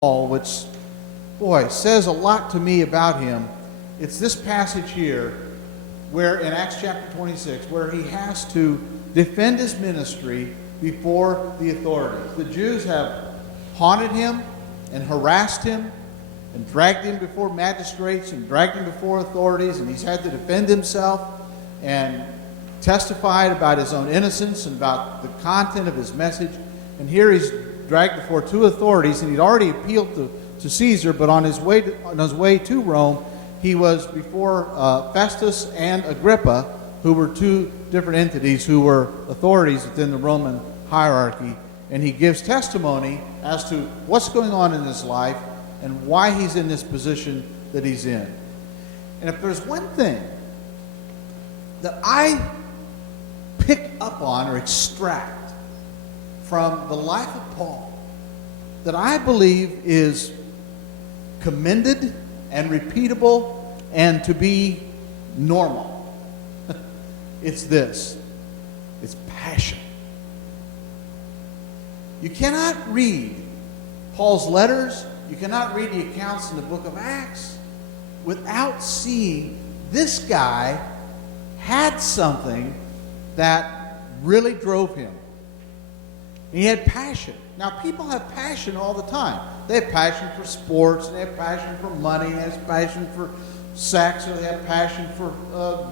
Paul, which, boy, says a lot to me about him. It's this passage here, where in Acts chapter 26, where he has to defend his ministry before the authorities. The Jews have haunted him and harassed him and dragged him before magistrates and dragged him before authorities, and he's had to defend himself and testified about his own innocence and about the content of his message. And here he's dragged before two authorities, and he'd already appealed to Caesar, but on his way to Rome, he was before Festus and Agrippa, who were two different entities who were authorities within the Roman hierarchy. And he gives testimony as to what's going on in his life and why he's in this position that he's in. And if there's one thing that I pick up on or extract from the life of Paul that I believe is commended and repeatable and to be normal, it's this. It's passion. You cannot read Paul's letters, you cannot read the accounts in the book of Acts without seeing this guy had something that really drove him. He had passion. Now, people have passion all the time. They have passion for sports, and they have passion for money, and they have passion for sex, or they have passion for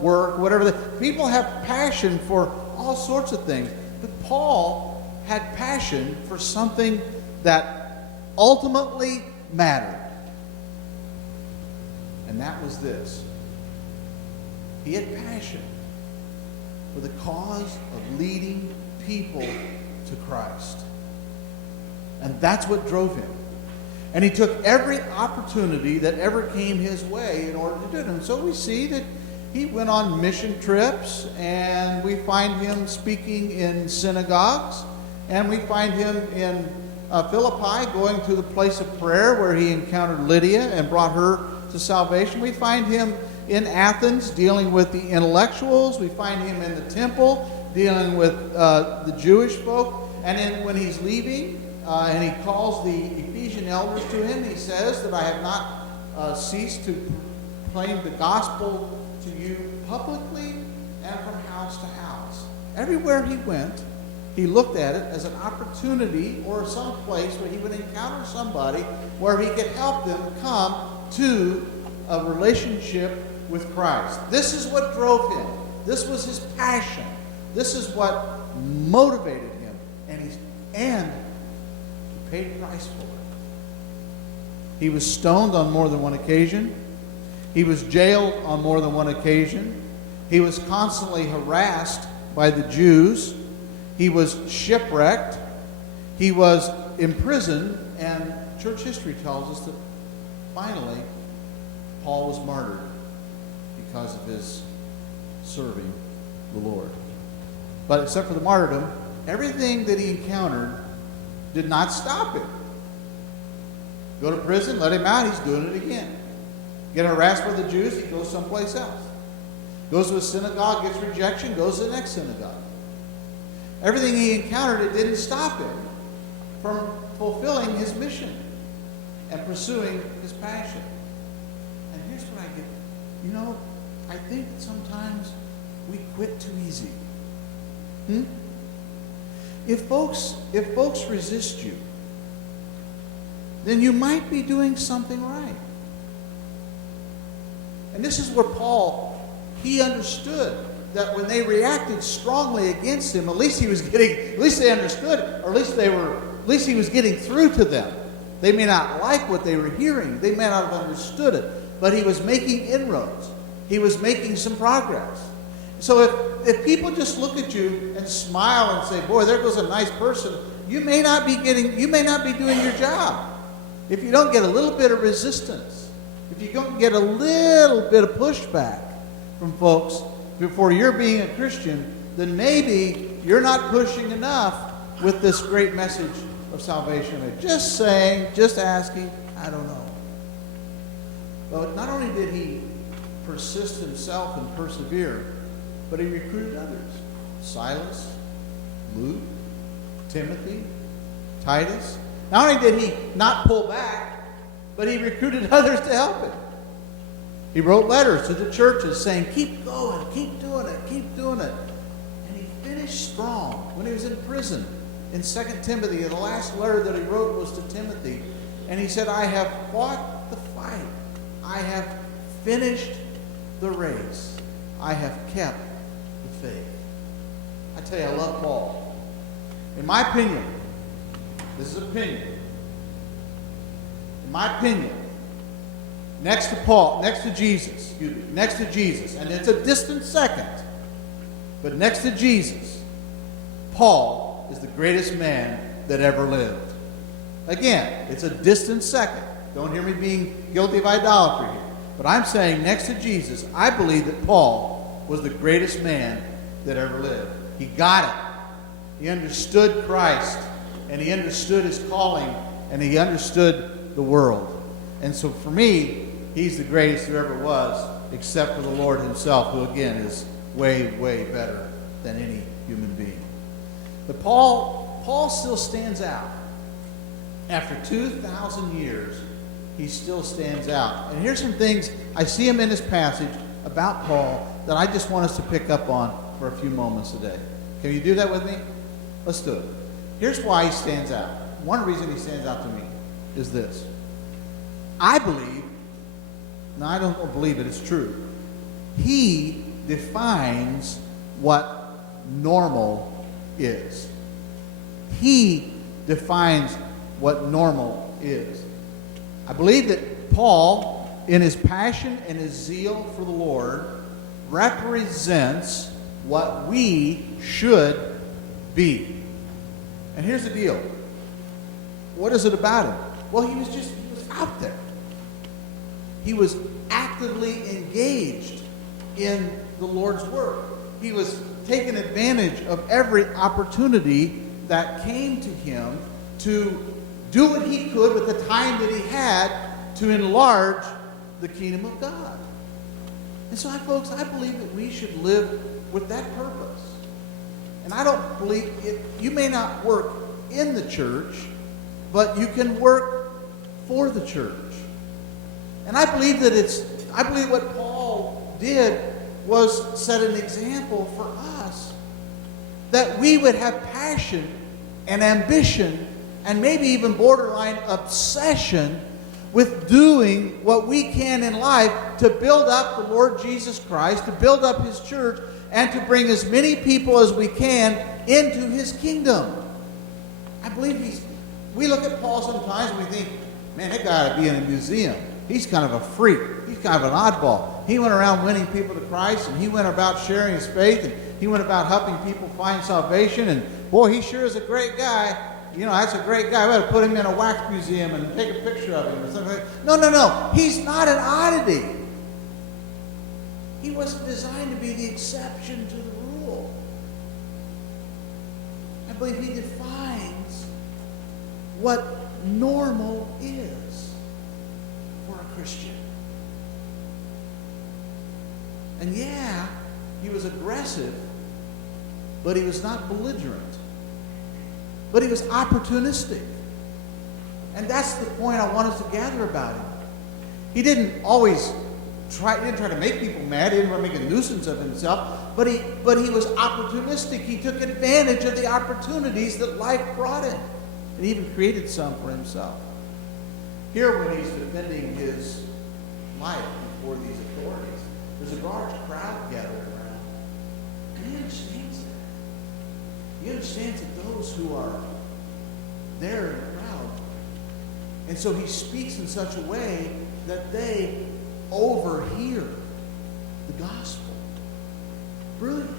work, whatever. People have passion for all sorts of things. But Paul had passion for something that ultimately mattered. And that was this. He had passion for the cause of leading people to Christ. And that's what drove him. And he took every opportunity that ever came his way in order to do it. And so we see that he went on mission trips, and we find him speaking in synagogues, and we find him in Philippi going to the place of prayer where he encountered Lydia and brought her to salvation. We find him in Athens dealing with the intellectuals. We find him in the temple dealing with the Jewish folk. And then when he's leaving, and he calls the Ephesian elders to him, he says that I have not ceased to proclaim the gospel to you publicly and from house to house. Everywhere he went, he looked at it as an opportunity or some place where he would encounter somebody where he could help them come to a relationship with Christ. This is what drove him. This was his passion. This is what motivated him. And he paid a price for it. He was stoned on more than one occasion. He was jailed on more than one occasion. He was constantly harassed by the Jews. He was shipwrecked. He was imprisoned. And church history tells us that finally Paul was martyred because of his serving the Lord. But except for the martyrdom, everything that he encountered did not stop him. Go to prison, let him out, he's doing it again. Get harassed by the Jews, he goes someplace else. Goes to a synagogue, gets rejection, goes to the next synagogue. Everything he encountered, it didn't stop him from fulfilling his mission and pursuing his passion. And here's what I get. I think that sometimes we quit too easy. If folks resist you, then you might be doing something right. And this is where Paul, he understood that when they reacted strongly against him, at least they understood, or at least he was getting through to them. They may not like what they were hearing. They may not have understood it, but he was making inroads. He was making some progress. So if people just look at you and smile and say, boy, there goes a nice person, you may not be doing your job. If you don't get a little bit of resistance, if you don't get a little bit of pushback from folks before you're being a Christian, then maybe you're not pushing enough with this great message of salvation. Just saying, just asking, I don't know. But not only did he persist himself and persevere, but he recruited others. Silas, Luke, Timothy, Titus. Not only did he not pull back, but he recruited others to help him. He wrote letters to the churches saying, keep going, keep doing it, keep doing it. And he finished strong when he was in prison. In 2 Timothy, the last letter that he wrote was to Timothy. And he said, I have fought the fight. I have finished the race. I have kept the faith. I tell you, I love Paul. In my opinion, this is opinion. In my opinion, next to Jesus, and it's a distant second, but next to Jesus, Paul is the greatest man that ever lived. Again, it's a distant second. Don't hear me being guilty of idolatry here. But I'm saying next to Jesus, I believe that Paul was the greatest man that ever lived. He got it. He understood Christ, and he understood his calling, and he understood the world. And so for me, he's the greatest there ever was, except for the Lord himself, who again is way, way better than any human being. But Paul still stands out. After 2,000 years, he still stands out. And here's some things I see him in this passage about Paul that I just want us to pick up on for a few moments today. Can you do that with me? Let's do it. Here's why he stands out. One reason he stands out to me is this. I believe, now I don't believe it, it's true. He defines what normal is. He defines what normal is. I believe that Paul, in his passion and his zeal for the Lord, represents what we should be. And here's the deal. What is it about him? Well, he was out there. He was actively engaged in the Lord's work. He was taking advantage of every opportunity that came to him to do what he could with the time that he had to enlarge the kingdom of God. And so, folks, I believe that we should live with that purpose. And I don't believe it. You may not work in the church, but you can work for the church. And I believe what Paul did was set an example for us, that we would have passion and ambition and maybe even borderline obsession with doing what we can in life to build up the Lord Jesus Christ, to build up his church, and to bring as many people as we can into his kingdom. I believe we look at Paul sometimes and we think, man, that guy ought to be in a museum. He's kind of a freak. He's kind of an oddball. He went around winning people to Christ, and he went about sharing his faith, and he went about helping people find salvation, and boy, he sure is a great guy. You know, that's a great guy. We ought to put him in a wax museum and take a picture of him or something. No. He's not an oddity. He wasn't designed to be the exception to the rule. I believe he defines what normal is for a Christian. And yeah, he was aggressive, but he was not belligerent. But he was opportunistic. And that's the point I want us to gather about him. He didn't try to make people mad. He didn't want to make a nuisance of himself. But he was opportunistic. He took advantage of the opportunities that life brought him. And he even created some for himself. Here, when he's defending his life before these authorities, there's a large crowd gathered around. And he understands that. He understands that those who are there in the crowd. And so he speaks in such a way that they overhear the gospel. Brilliant.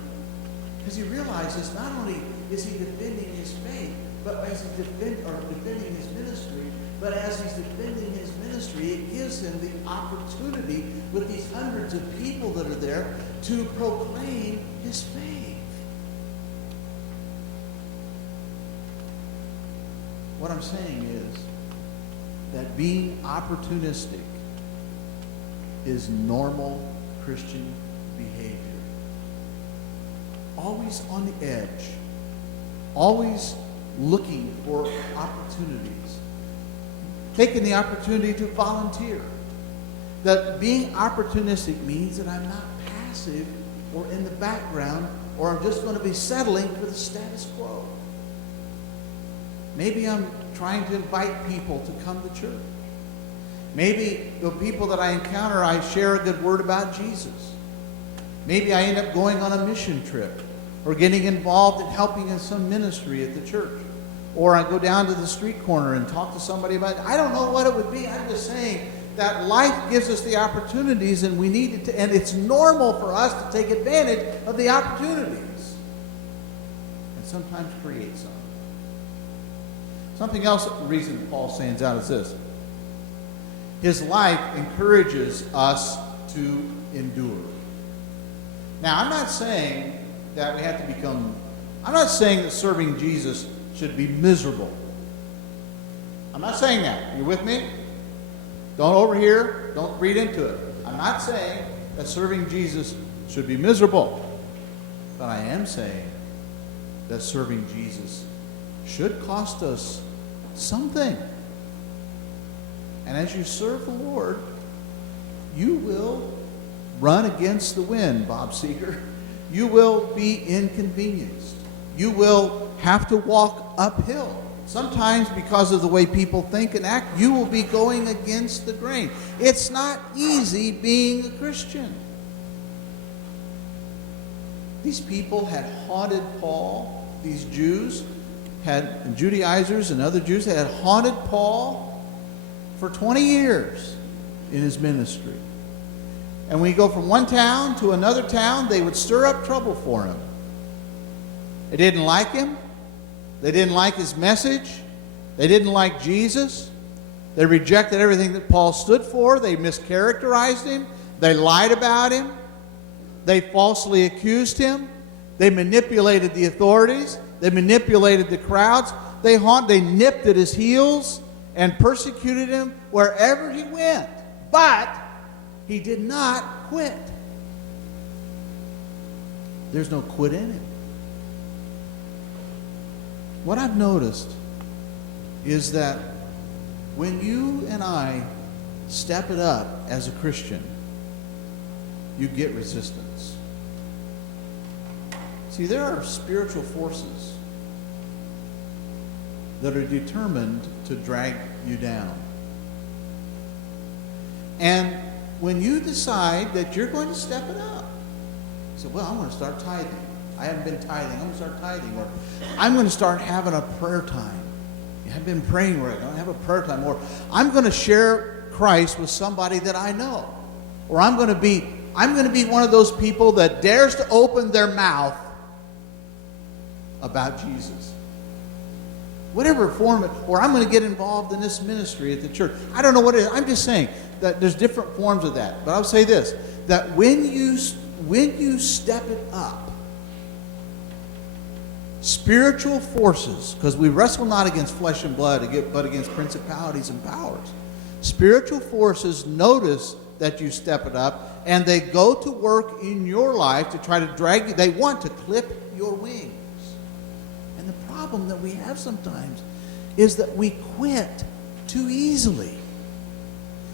Because he realizes not only is he defending his faith, but as he's defending his ministry, but as he's defending his ministry, it gives him the opportunity with these hundreds of people that are there to proclaim his faith. What I'm saying is that being opportunistic is normal Christian behavior. Always on the edge. Always looking for opportunities. Taking the opportunity to volunteer. That being opportunistic means that I'm not passive or in the background, or I'm just going to be settling for the status quo. Maybe I'm trying to invite people to come to church. Maybe the people that I encounter, I share a good word about Jesus. Maybe I end up going on a mission trip or getting involved in helping in some ministry at the church. Or I go down to the street corner and talk to somebody about it. I don't know what it would be. I'm just saying that life gives us the opportunities, and we need to, and it's normal for us to take advantage of the opportunities and sometimes create some. Something else, the reason Paul stands out is this. His life encourages us to endure. Now, I'm not saying that we have to become, I'm not saying that serving Jesus should be miserable. I'm not saying that. You with me? Don't overhear. Don't read into it. I'm not saying that serving Jesus should be miserable. But I am saying that serving Jesus should cost us something. And as you serve the Lord, you will run against the wind, Bob Seeger. You will be inconvenienced. You will have to walk uphill. Sometimes because of the way people think and act, you will be going against the grain. It's not easy being a Christian. These people had haunted Paul. These Jews had, Judaizers and other Jews had haunted Paul for 20 years in his ministry. And when you go from one town to another town, they would stir up trouble for him. They didn't like him. They didn't like his message. They didn't like Jesus. They rejected everything that Paul stood for. They mischaracterized him. They lied about him. They falsely accused him. They manipulated the authorities. They manipulated the crowds. They nipped at his heels and persecuted him wherever he went. But he did not quit. There's no quit in him. What I've noticed is that when you and I step it up as a Christian, you get resistance. See, there are spiritual forces that are determined to drag you down. And when you decide that you're going to step it up, you say, well, I'm going to start tithing. I haven't been tithing. I'm going to start tithing. Or I'm going to start having a prayer time. I haven't been praying right now. I have a prayer time. Or I'm going to share Christ with somebody that I know. Or I'm going to be one of those people that dares to open their mouth about Jesus. Whatever form it, or I'm going to get involved in this ministry at the church. I don't know what it is. I'm just saying that there's different forms of that. But I'll say this, that when you step it up, spiritual forces, because we wrestle not against flesh and blood, but against principalities and powers. Spiritual forces notice that you step it up, and they go to work in your life to try to drag you. They want to clip your wings. And the problem that we have sometimes is that we quit too easily.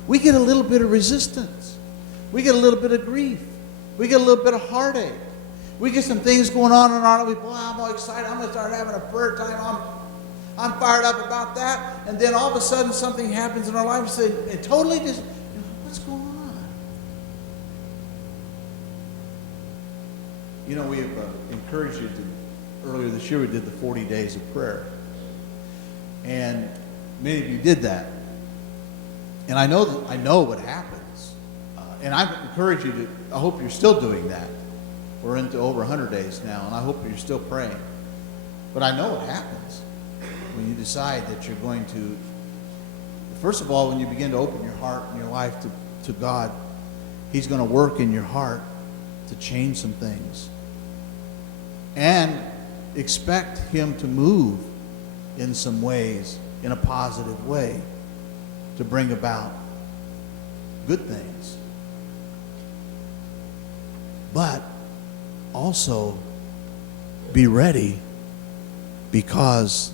We get a little bit of resistance. We get a little bit of grief. We get a little bit of heartache. We get some things going on in our life. Well, I'm all excited. I'm going to start having a prayer time. I'm fired up about that. And then all of a sudden something happens in our life. It totally just, what's going on? You know, we have encouraged you to, earlier this year we did the 40 days of prayer. And many of you did that. And I know what happens. And I encourage you to, I hope you're still doing that. We're into over 100 days now, and I hope you're still praying. But I know what happens when you decide that you're going to, first of all, when you begin to open your heart and your life to God, He's going to work in your heart to change some things. And expect Him to move in some ways, in a positive way, to bring about good things. But also be ready, because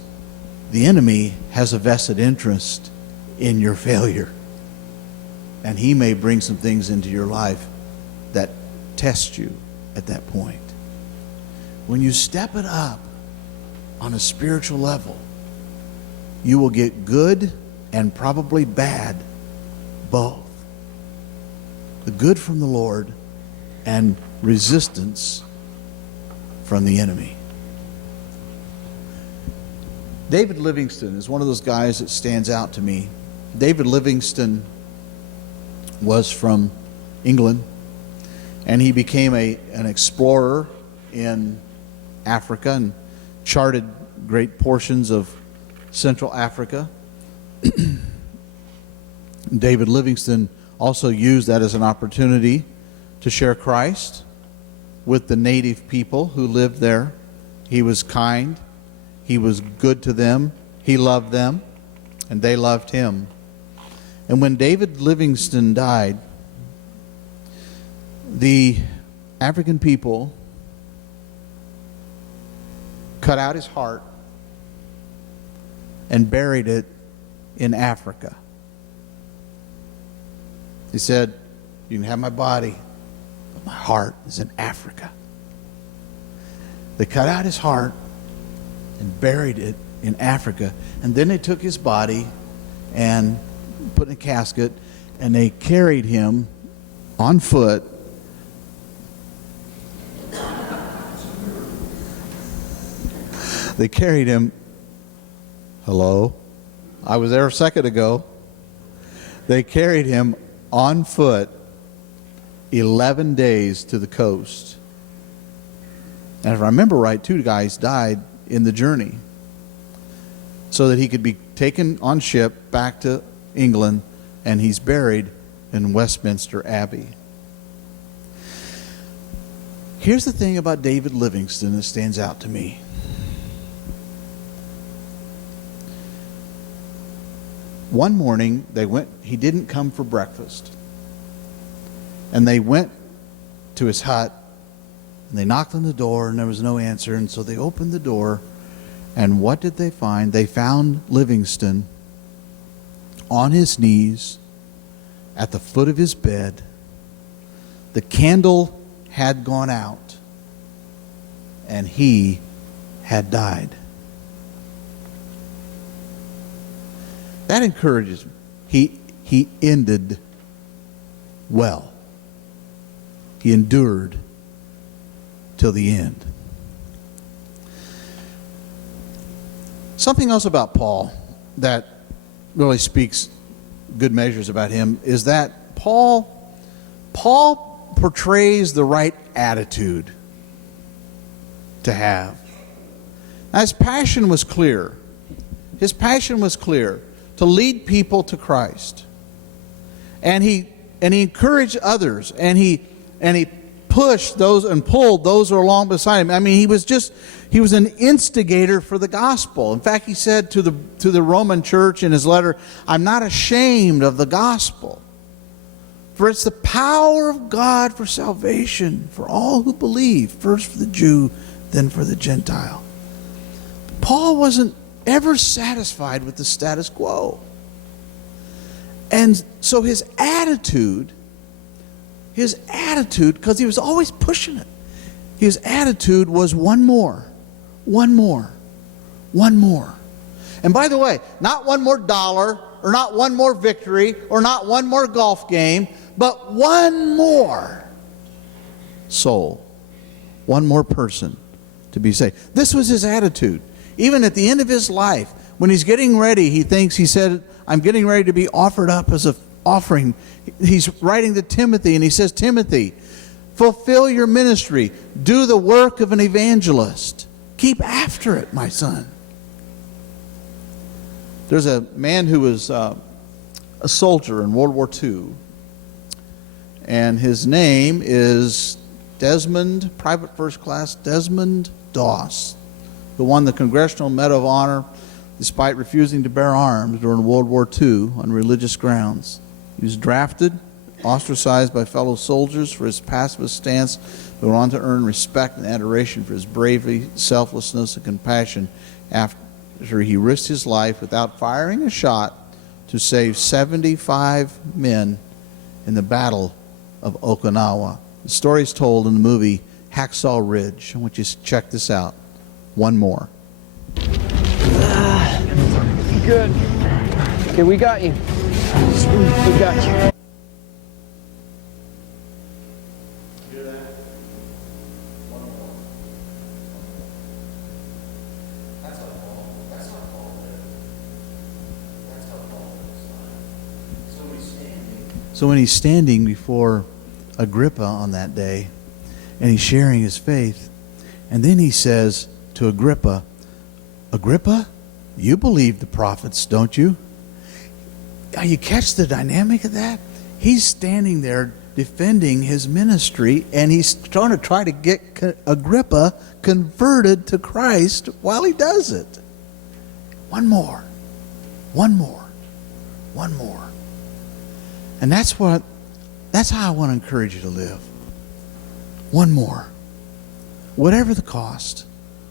the enemy has a vested interest in your failure. And he may bring some things into your life that test you at that point. When you step it up on a spiritual level, you will get good and probably bad, both. The good from the Lord and resistance from the enemy. David Livingstone is one of those guys that stands out to me. David Livingstone was from England, and he became an explorer in Africa and charted great portions of Central Africa. David Livingstone also used that as an opportunity to share Christ with the native people who lived there. He was kind. He was good to them. He loved them, and they loved him. And when David Livingstone died, the African people cut out his heart and buried it in Africa. He said, "You can have my body, but my heart is in Africa." They cut out his heart and buried it in Africa. And then they took his body and put in a casket, and they carried him on foot hello? I was there a second ago. They carried him on foot 11 days to the coast. And if I remember right, 2 guys died in the journey, so that he could be taken on ship back to England, and he's buried in Westminster Abbey. Here's the thing about David Livingstone that stands out to me. One morning, he didn't come for breakfast. And they went to his hut, and they knocked on the door, and there was no answer. And so they opened the door, and what did they find? They found Livingstone on his knees at the foot of his bed. The candle had gone out, and he had died. That encourages me. He ended well. He endured till the end. Something else about Paul that really speaks good measures about him is that Paul portrays the right attitude to have. Now, his passion was clear. His passion was clear to lead people to Christ. And he encouraged others, and he pushed those and pulled those who were along beside him. I mean, he was an instigator for the gospel. In fact, he said to the Roman church in his letter, "I'm not ashamed of the gospel, for it's the power of God for salvation for all who believe, first for the Jew, then for the Gentile." Paul wasn't ever satisfied with the status quo. And so his attitude, because he was always pushing it, his attitude was one more. And by the way, not one more dollar, or not one more victory, or not one more golf game, but one more soul, one more person to be saved. This was his attitude. Even at the end of his life, when he's getting ready, he said, "I'm getting ready to be offered up as an offering." He's writing to Timothy, and he says, "Timothy, fulfill your ministry. Do the work of an evangelist. Keep after it, my son." There's a man who was a soldier in World War II, and his name is Private First Class Desmond Doss, who won the Congressional Medal of Honor despite refusing to bear arms during World War II on religious grounds. He was drafted, ostracized by fellow soldiers for his pacifist stance, but went on to earn respect and adoration for his bravery, selflessness, and compassion he risked his life without firing a shot to save 75 men in the Battle of Okinawa. The story is told in the movie Hacksaw Ridge. I want you to check this out. One more. Good. Okay, we got you. We got you. Hear that? One more. That's how Paul lived. That's how Paul lives. So when he's standing before Agrippa on that day, and he's sharing his faith, and then he says to Agrippa, Agrippa, you believe the prophets, don't you? Now you catch the dynamic of that? He's standing there defending his ministry, and he's trying to get Agrippa converted to Christ while he does it. One more. One more. One more. And that's how I want to encourage you to live. One more. Whatever the cost,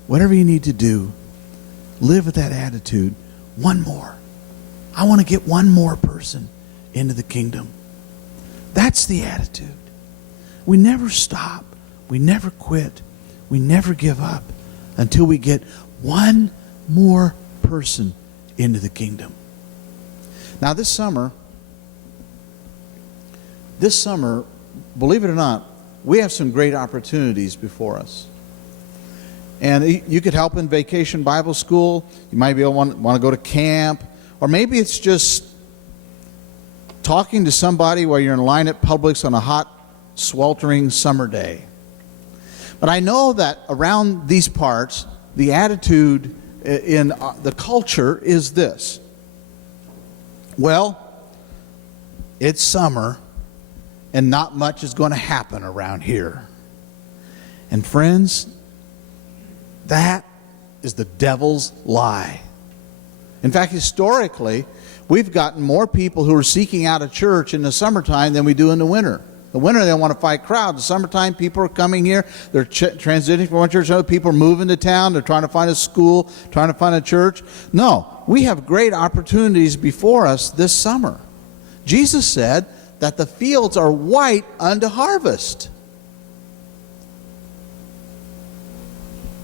whatever you need to do, live with that attitude. One more. I want to get one more person into the kingdom. That's the attitude. We never stop. We never quit. We never give up until we get one more person into the kingdom. Now this summer, believe it or not, we have some great opportunities before us. And you could help in Vacation Bible School. You might be able to want to go to camp. Or maybe it's just talking to somebody while you're in line at Publix on a hot, sweltering summer day. But I know that around these parts, the attitude in the culture is this. Well, it's summer, and not much is going to happen around here. And friends, that is the devil's lie. In fact, historically, we've gotten more people who are seeking out a church in the summertime than we do in the winter. The winter, they want to fight crowds. The summertime, people are coming here. They're transitioning from one church to another. People are moving to town. They're trying to find a school, trying to find a church. No, we have great opportunities before us this summer. Jesus said that the fields are white unto harvest.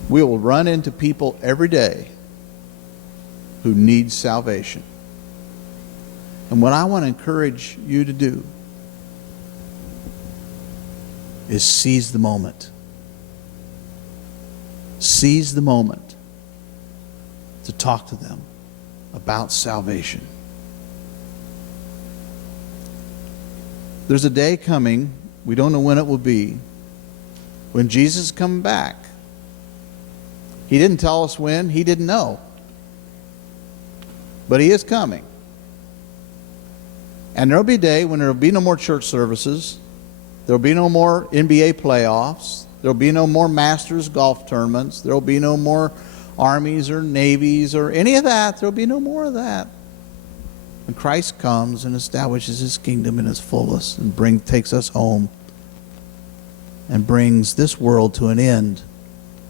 We will run into people every day who need salvation. And what I want to encourage you to do is seize the moment. Seize the moment to talk to them about salvation. There's a day coming, we don't know when it will be, when Jesus is coming back. He didn't tell us when, he didn't know. But he is coming. And there will be a day when there will be no more church services. There will be no more NBA playoffs. There will be no more Masters golf tournaments. There will be no more armies or navies or any of that. There will be no more of that. When Christ comes and establishes his kingdom in its fullest and takes us home and brings this world to an end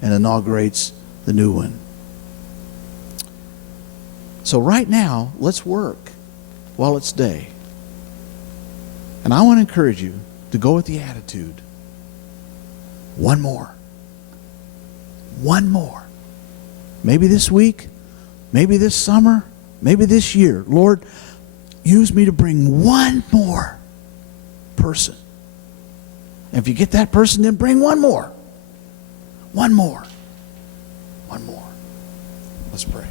and inaugurates the new one. So right now, let's work while it's day. And I want to encourage you to go with the attitude. One more. One more. Maybe this week, maybe this summer, maybe this year. Lord, use me to bring one more person. And if you get that person, then bring one more. One more. One more. Let's pray.